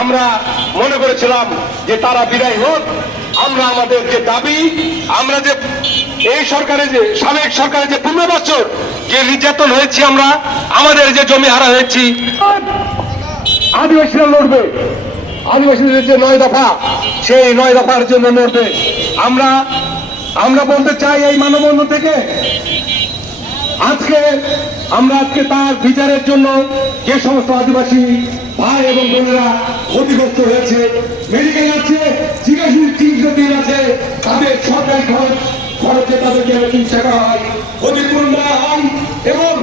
আমরা মনে করেছিলাম যে তারা বিদায় হোক, আমরা আমাদের যে দাবি, আমরা যে এই সরকারে যে, সাবেক সরকারে যে পনেরো বছর যে নির্যাতন হয়েছি আমরা, আমাদের যে জমি হারা হয়েছি, আদিবাসীরা লড়বে। আদিবাসীদের যে নয় দফা, সেই নয় দফার জন্য লড়বে। আমরা আমরা বলতে চাই এই মানববন্ধন থেকে, আজকে, আমরা আজকে তার বিচারের জন্য যে সমস্ত আদিবাসী ভাই এবং বোনেরা ক্ষতিগ্রস্ত হয়েছে মেডিকেল আছে চিকিৎসা চিকিৎসাধীন আছে, তাদের সরকারি খরচ, খরচে তাদেরকে চিকিৎসা করা হয়। ক্ষতিপূরণ দেওয়া হয় এবং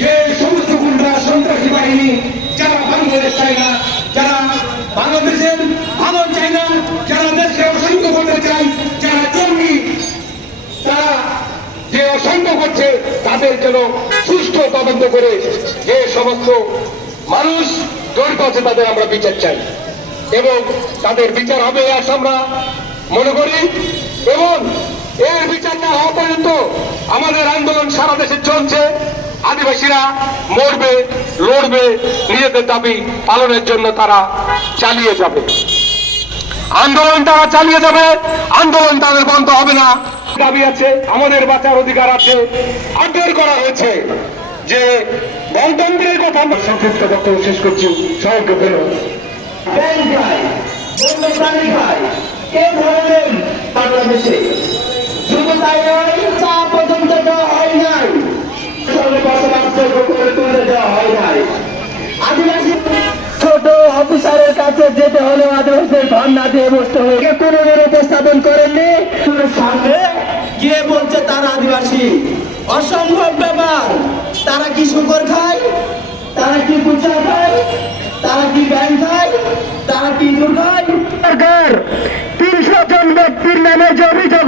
যে সমস্ত গুন্ডা সন্ত্রাসী বাহিনী, যারা বাংলাদেশ চায় না, যারা বাংলাদেশের ভালো চায় না, যারা দেশকে অশান্ত করতে চায়, যারা জঙ্গি, তারা যে অসংখ করছে, তাদের যেন সুষ্ঠু তদন্ত করে যে সমস্ত মানুষ জড়িত আছে, তাদের আমরা বিচার চাই। এবং তাদের বিচার হবে আজ আমরা মনে করি। এবং এর বিচার না হওয়া পর্যন্ত আমাদের আন্দোলন সারা দেশে চলছে। আদিবাসীরা মরবে, লড়বে, নিজেদের দাবি পালনের জন্য তারা চালিয়ে যাবে। আন্দোলন তারা চালিয়ে যাবে, আন্দোলন তাদের বন্ধ হবে না। দাবি আছে, আমাদের বাঁচার অধিকার আছে। আগ্রহ করা হয়েছে যে আমরা সংক্ষিপ্ত বক্তব্য শেষ করছি। সবাইকে কে নাই। আদিবাসী ছোট অফিসারের কাছে যেতে হলে আদিবাসীদের ধর্ণা দিয়ে বসতে হয়ে। কোনোদিন উপস্থাপন করেননি? গিয়ে বলছে, তারা আদিবাসী। অসম্ভব ব্যাপার। তারা কি শুকর খায়? তারা কি পূজা হয় তারা কি ব্যাং হয় তারা কি দুর্গ খায় সরকার, তিনশো জন ব্যক্তির নামে জমি অভিযোগ